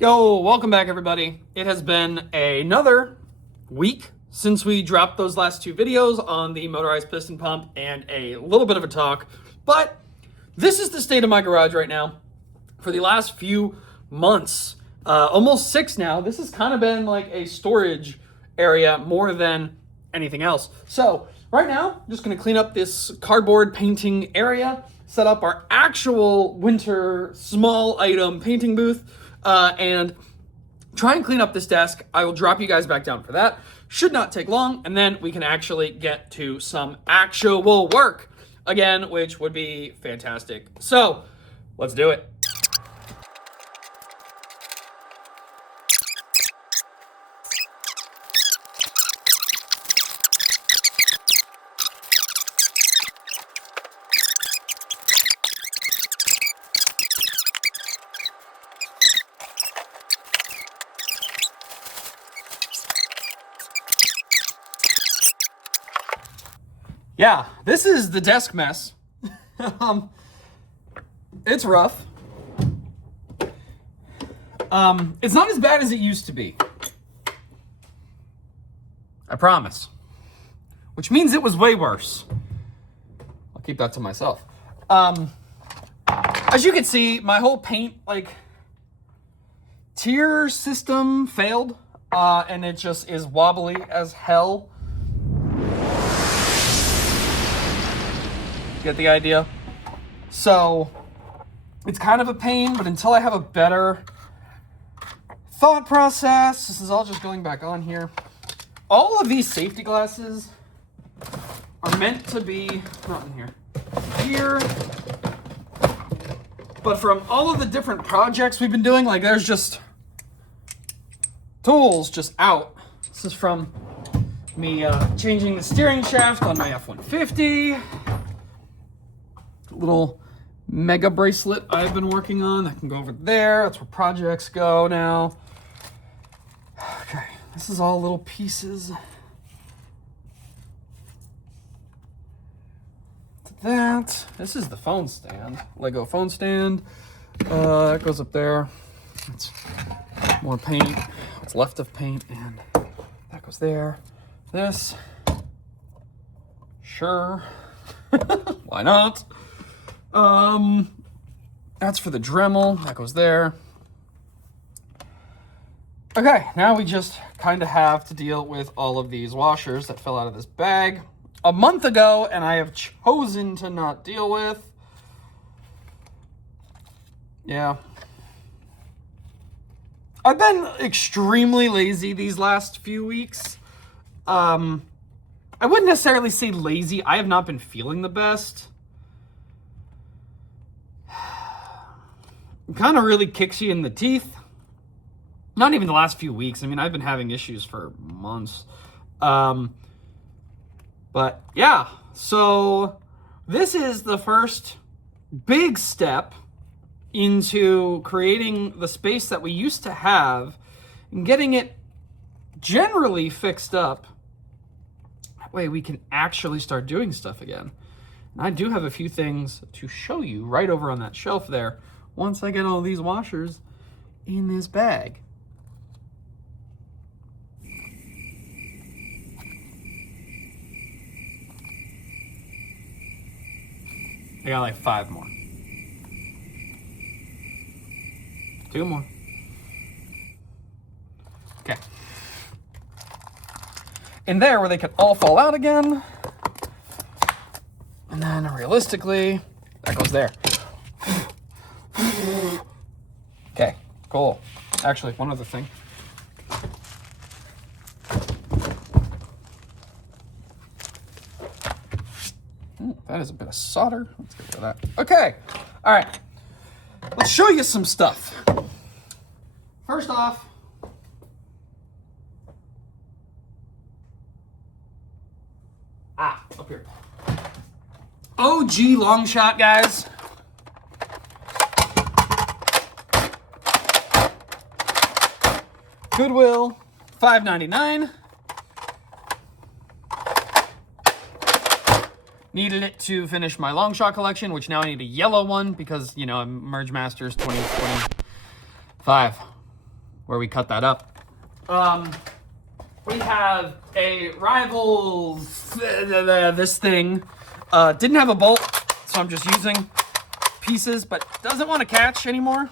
Yo, welcome back everybody. It has been another week since we dropped those last two videos on the motorized piston pump and a little bit of a talk, but this is the state of my garage right now. For the last few months, almost 6 now, this has kind of been like a storage area more than anything else. So right now, I'm just gonna clean up this cardboard painting area, set up our actual winter small item painting booth, and try and clean up this desk. I will drop you guys back down for that. Should not take long, and then we can actually get to some actual work again, which would be fantastic. So let's do it. Yeah, this is the desk mess. It's rough. It's not as bad as it used to be. I promise. Which means it was way worse. I'll keep that to myself. As you can see, my whole paint, tier system failed, and it just is wobbly as hell. Get the idea? So it's kind of a pain, but until I have a better thought process, this is all just going back on here. All of these safety glasses are meant to be, not in here, but from all of the different projects we've been doing, there's just tools just out. This is from me changing the steering shaft on my F-150. Little mega bracelet I've been working on that can go over there. That's where projects go now. Okay, this is all little pieces. That. This is the phone stand. Lego phone stand. That goes up there. That's more paint. What's left of paint, and that goes there. This. Sure. Why not? That's for the Dremel. That goes there. Okay, now we just kind of have to deal with all of these washers that fell out of this bag a month ago, and I have chosen to not deal with. Yeah. I've been extremely lazy these last few weeks. I wouldn't necessarily say lazy. I have not been feeling the best. It kind of really kicks you in the teeth. Not even the last few weeks. I mean, I've been having issues for months. But yeah, so this is the first big step into creating the space that we used to have and getting it generally fixed up. That way we can actually start doing stuff again. And I do have a few things to show you right over on that shelf there once I get all these washers in this bag. I got 5 more. 2 more. Okay. In there where they could all fall out again. And then realistically, that goes there. Okay, cool. Actually, one other thing. That is a bit of solder. Let's get rid of that. Okay, all right. Let's show you some stuff. First off, up here. OG long shot, guys. Goodwill, $5.99. Needed it to finish my long shot collection, which now I need a yellow one because, you know, I'm Merge Masters 2025. where we cut that up. We have a Rivals, this thing. Didn't have a bolt, so I'm just using pieces, but doesn't want to catch anymore.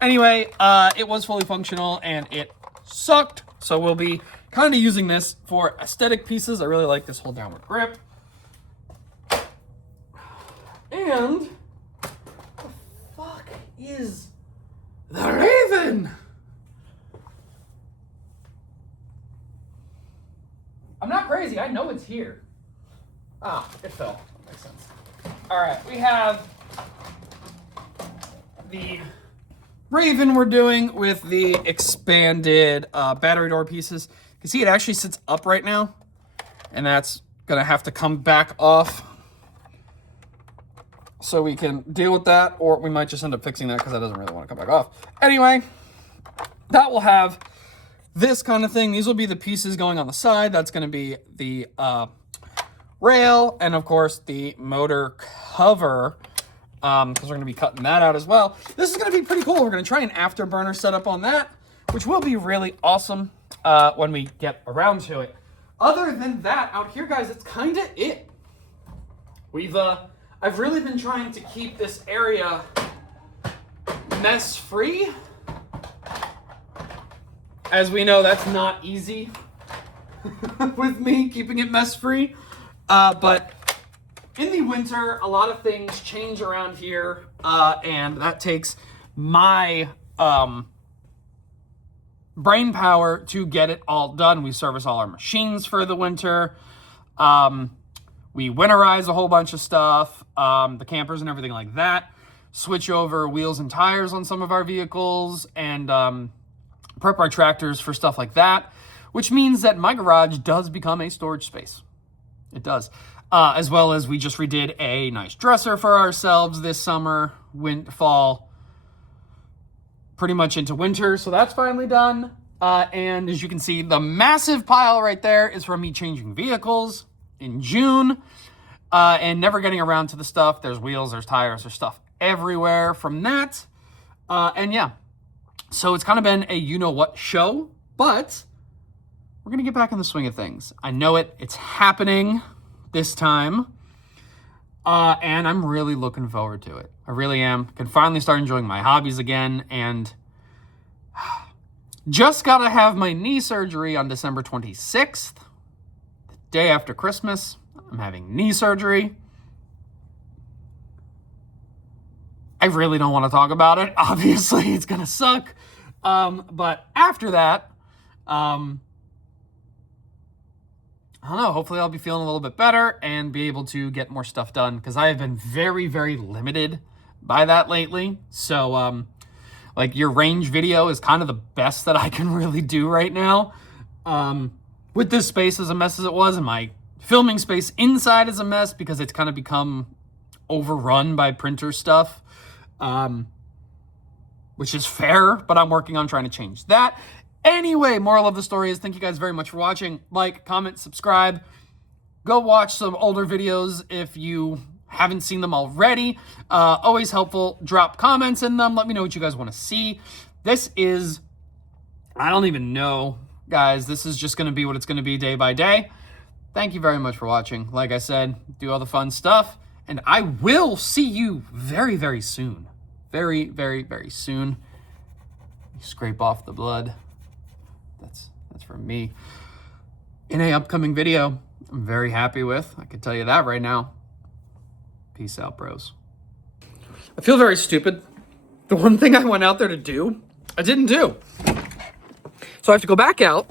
Anyway, it was fully functional and it sucked, so we'll be kind of using this for aesthetic pieces. I really like this whole downward grip. And the fuck is the Raven? I'm not crazy, I know it's here. Ah, it fell. That makes sense. All right, we have the Raven we're doing with the expanded battery door pieces. You can see it actually sits up right now, and that's gonna have to come back off so we can deal with that, or we might just end up fixing that because that doesn't really want to come back off. Anyway, that will have this kind of thing. These will be the pieces going on the side. That's gonna be the rail, and of course the motor cover, because we're going to be cutting that out as well. This is going to be pretty cool. We're going to try an afterburner setup on that, which will be really awesome when we get around to it. Other than that, out here, guys, it's kind of it. I've really been trying to keep this area mess-free. As we know, that's not easy with me, keeping it mess-free. But in the winter, a lot of things change around here, and that takes my brain power to get it all done. We service all our machines for the winter. We winterize a whole bunch of stuff, the campers and everything like that. Switch over wheels and tires on some of our vehicles, and prep our tractors for stuff like that, which means that my garage does become a storage space. It does. As well as we just redid a nice dresser for ourselves this summer, fall, pretty much into winter. So that's finally done. And as you can see, the massive pile right there is from me changing vehicles in June and never getting around to the stuff. There's wheels, there's tires, there's stuff everywhere from that. And yeah, so it's kind of been a you-know-what show, but we're going to get back in the swing of things. I know it. It's happening this time, and I'm really looking forward to it. I really am. Can finally start enjoying my hobbies again, and just got to have my knee surgery on December 26th, the day after Christmas. I'm having knee surgery. I really don't want to talk about it. Obviously, it's going to suck. But after that, I don't know, hopefully I'll be feeling a little bit better and be able to get more stuff done, because I have been very, very limited by that lately. So, like, your range video is kind of the best that I can really do right now. With this space as a mess as it was, and my filming space inside is a mess because it's kind of become overrun by printer stuff, which is fair, but I'm working on trying to change that. Anyway, moral of the story is, thank you guys very much for watching. Like, comment, subscribe. Go watch some older videos if you haven't seen them already. Always helpful. Drop comments in them. Let me know what you guys want to see. This is, I don't even know, guys. This is just going to be what it's going to be day by day. Thank you very much for watching. Like I said, do all the fun stuff. And I will see you very, very soon. Very, very, very soon. Scrape off the blood. That's from me. In an upcoming video I'm very happy with. I can tell you that right now. Peace out, bros. I feel very stupid. The one thing I went out there to do, I didn't do. So I have to go back out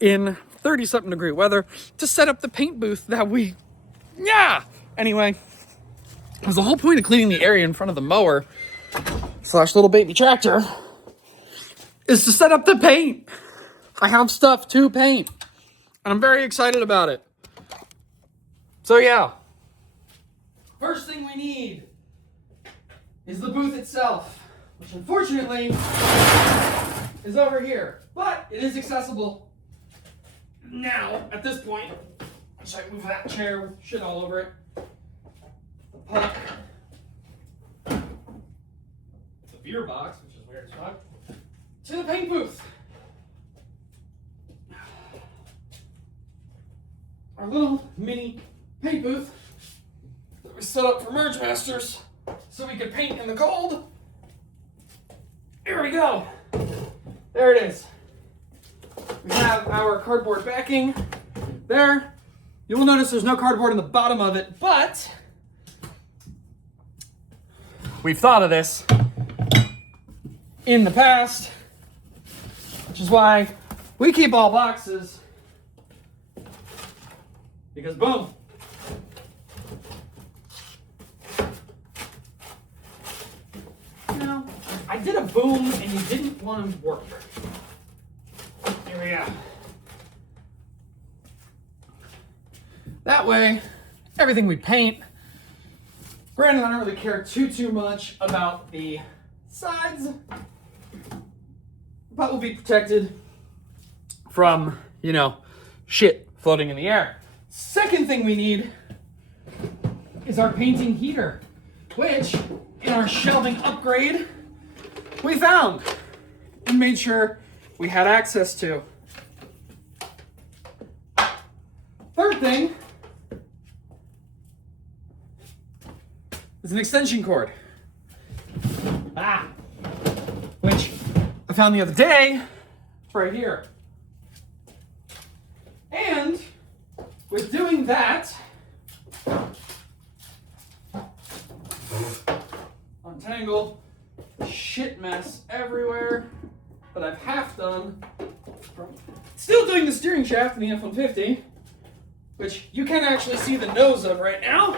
in 30-something degree weather to set up the paint booth that Anyway, it was the whole point of cleaning the area in front of the mower / little baby tractor is to set up the paint. I have stuff to paint, and I'm very excited about it. So yeah, first thing we need is the booth itself, which unfortunately is over here, but it is accessible now at this point. Should I move that chair with shit all over it? The puck beer box, which is weird as fuck, to the paint booth. Our little mini paint booth that we set up for Merge Masters so we could paint in the cold. Here we go. There it is. We have our cardboard backing there. You will notice there's no cardboard in the bottom of it, but we've thought of this in the past, which is why we keep all boxes, because boom. Now, I did a boom and you didn't want to work. Here we go. That way, everything we paint, granted I don't really care too much about the sides, but will be protected from, you know, shit floating in the air. Second thing we need is our painting heater, which in our shelving upgrade we found and made sure we had access to. Third thing is an extension cord. Which I found the other day. It's right here. And with doing that, untangle the shit mess everywhere that I've half done. Still doing the steering shaft in the F-150, which you can actually see the nose of right now.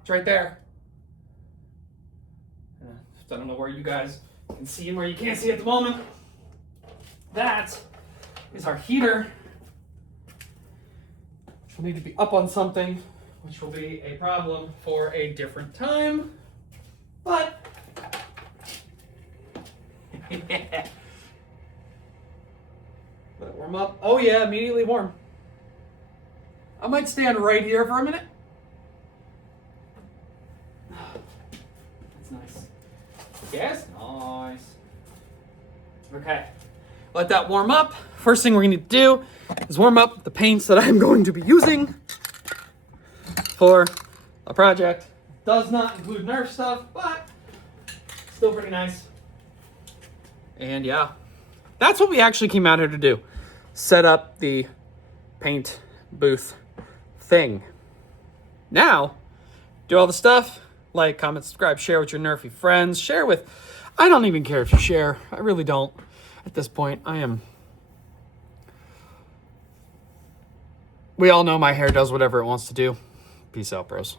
It's right there. I don't know where you guys can see and where you can't see at the moment. That is our heater, which will need to be up on something, which will be a problem for a different time. But let it warm up. Oh yeah, immediately warm. I might stand right here for a minute. That's nice. Yes, nice. Okay, let that warm up. First thing we're gonna need to do is warm up the paints that I'm going to be using for a project. Does not include Nerf stuff, but still pretty nice. And yeah, that's what we actually came out here to do. Set up the paint booth thing. Now, do all the stuff. Like, comment, subscribe, share with your Nerfy friends. Share with, I don't even care if you share. I really don't. At this point, we all know my hair does whatever it wants to do. Peace out, bros.